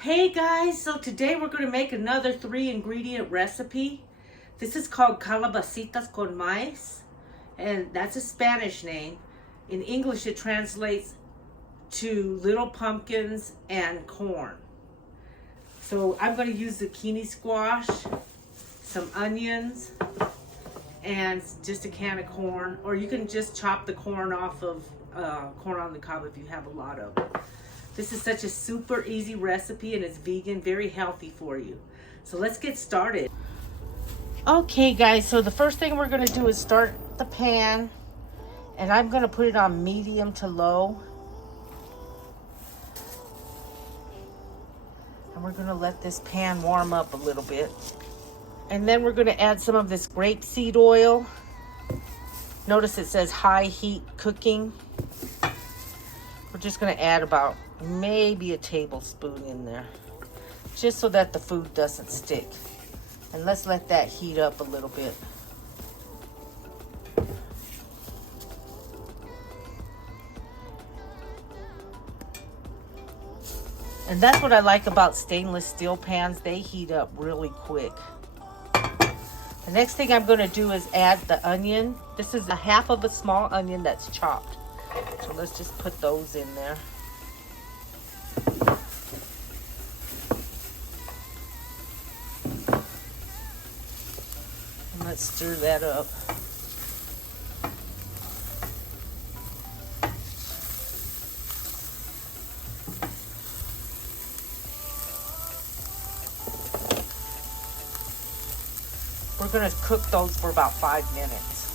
Hey guys, so today we're going to make another 3-ingredient recipe. This is called Calabacitas con Maize, and that's a Spanish name. In English it translates to little pumpkins and corn. So I'm going to use zucchini squash, some onions, and just a can of corn. Or you can just chop the corn off of corn on the cob if you have a lot of it. This is such a super easy recipe and it's vegan, very healthy for you. So let's get started. Okay guys, so the first thing we're gonna do is start the pan, and I'm gonna put it on medium to low. And we're gonna let this pan warm up a little bit. And then we're gonna add some of this grapeseed oil. Notice it says high heat cooking. We're just gonna add about maybe a tablespoon in there, just so that the food doesn't stick. And let's let that heat up a little bit. And that's what I like about stainless steel pans. They heat up really quick. The next thing I'm going to do is add the onion. This is a half of a small onion that's chopped. So let's just put those in there. And let's stir that up. We're going to cook those for about 5 minutes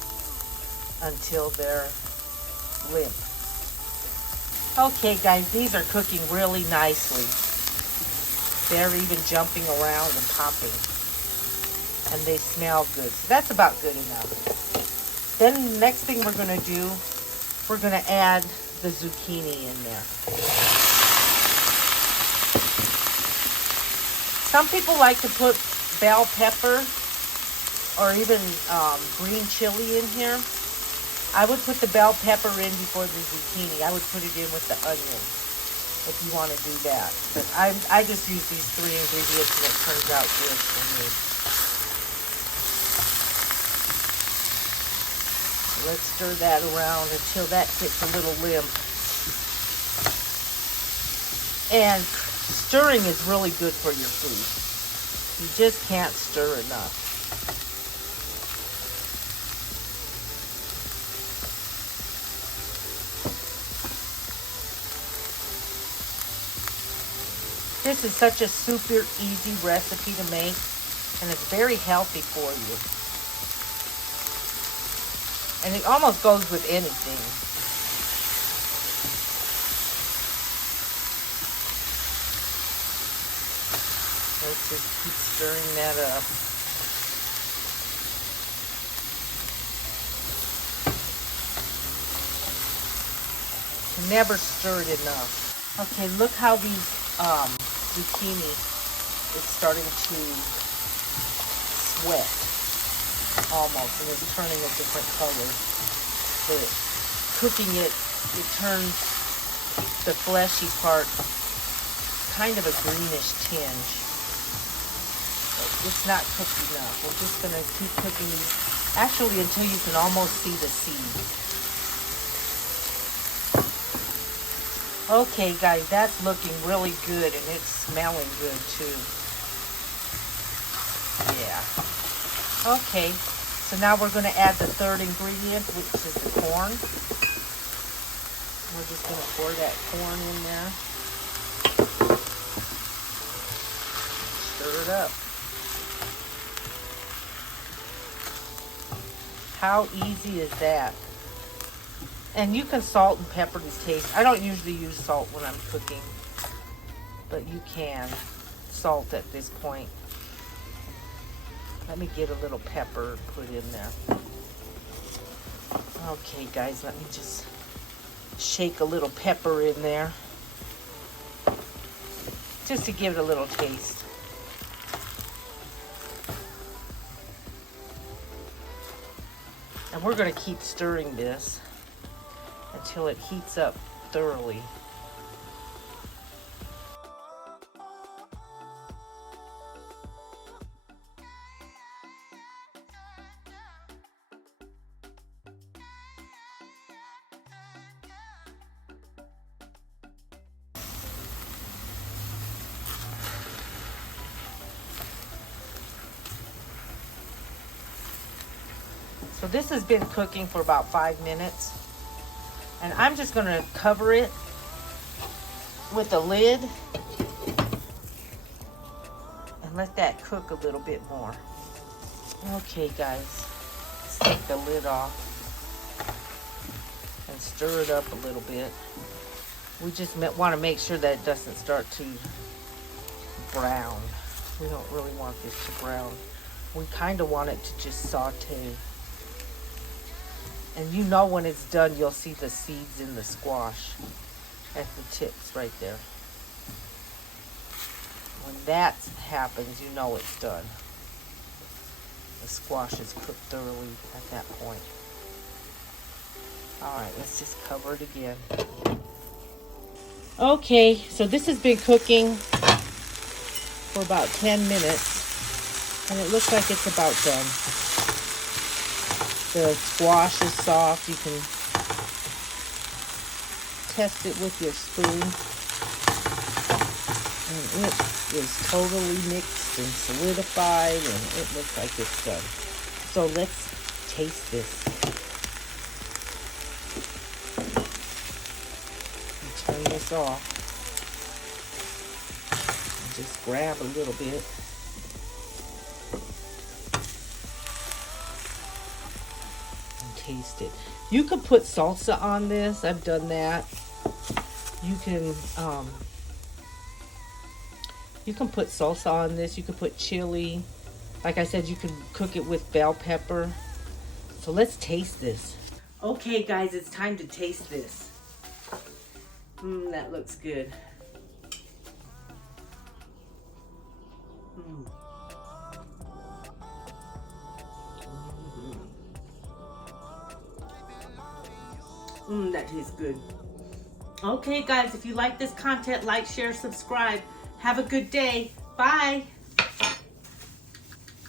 until they're limp. Okay guys, these are cooking really nicely. They're even jumping around and popping. And they smell good. So that's about good enough. Then the next thing we're going to do, we're going to add the zucchini in there. Some people like to put bell pepper or even green chili in here. I would put the bell pepper in before the zucchini. I would put it in with the onion if you want to do that. But I just use these 3 ingredients and it turns out good for me. So let's stir that around until that gets a little limp. And stirring is really good for your food. You just can't stir enough. This is such a super easy recipe to make, and it's very healthy for you. And it almost goes with anything. Let's just keep stirring that up. You never stir it enough. Okay, look how these zucchini is starting to sweat almost, and it's turning a different color. But cooking it, it turns the fleshy part kind of a greenish tinge. But it's not cooked enough. We're just going to keep cooking these actually until you can almost see the seed. Okay guys, that's looking really good and it's smelling good too. Yeah. Okay, so now we're going to add the 3rd ingredient, which is the corn. We're just going to pour that corn in there. Stir it up. How easy is that? And you can salt and pepper to taste. I don't usually use salt when I'm cooking, but you can salt at this point. Let me get a little pepper put in there. Okay guys, let me just shake a little pepper in there, just to give it a little taste. And we're going to keep stirring this until it heats up thoroughly. So this has been cooking for about 5 minutes. And I'm just going to cover it with a lid and let that cook a little bit more. Okay, guys, let's take the lid off and stir it up a little bit. We just want to make sure that it doesn't start to brown. We don't really want this to brown. We kind of want it to just saute. And you know when it's done, you'll see the seeds in the squash at the tips right there. When that happens, you know it's done. The squash is cooked thoroughly at that point. All right, let's just cover it again. Okay, so this has been cooking for about 10 minutes, and it looks like it's about done. The squash is soft. You can test it with your spoon. And it is totally mixed and solidified, and it looks like it's done. So let's taste this. Turn this off. And just grab a little bit. Taste it. You could put salsa on this. I've done that. You can put salsa on this. You could put chili. Like I said, you can cook it with bell pepper. So let's taste this. Okay, guys, it's time to taste this. That looks good. That tastes good. Okay, guys, if you like this content, like, share, subscribe. Have a good day. Bye.